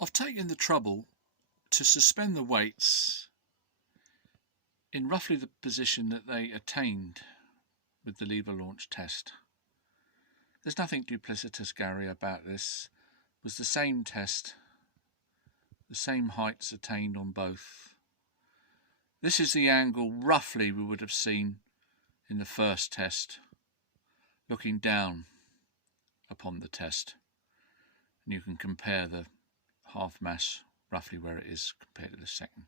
I've taken the trouble to suspend the weights in roughly the position that they attained with the lever launch test. There's nothing duplicitous, Gary, about this. It was the same test, the same heights attained on both. This is the angle roughly we would have seen in the first test, looking down upon the test. And you can compare the half mass roughly where it is compared to the second.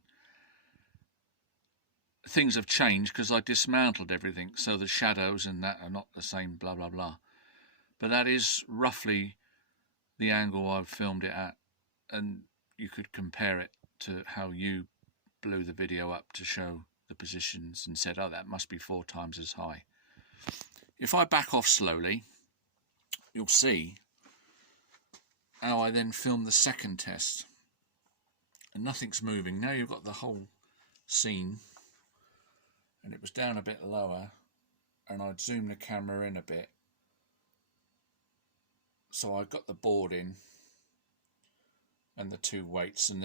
Things have changed because I dismantled everything, so the shadows and that are not the same, blah blah blah. But that is roughly the angle I've filmed it at, and you could compare it to how you blew the video up to show the positions and said, oh, that must be 4 times as high. If I back off slowly, you'll see how I then film the second test, and nothing's moving. Now you've got the whole scene, and it was down a bit lower, and I'd zoom the camera in a bit, so I got the board in and the 2 weights, and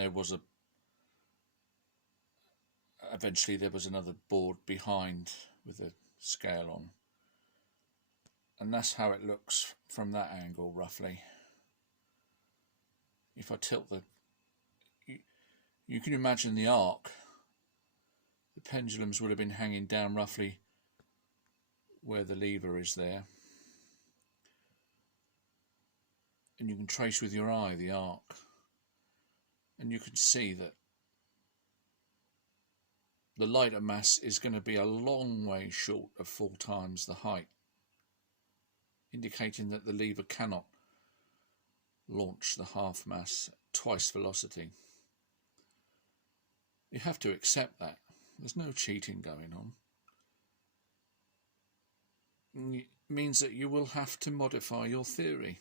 eventually there was another board behind with a scale on, and that's how it looks from that angle roughly. If I tilt you can imagine the arc. The pendulums would have been hanging down roughly where the lever is there, and you can trace with your eye the arc, and you can see that the lighter mass is going to be a long way short of 4 times the height, indicating that the lever cannot launch the half mass at twice velocity. You have to accept that. There's no cheating going on. It means that you will have to modify your theory.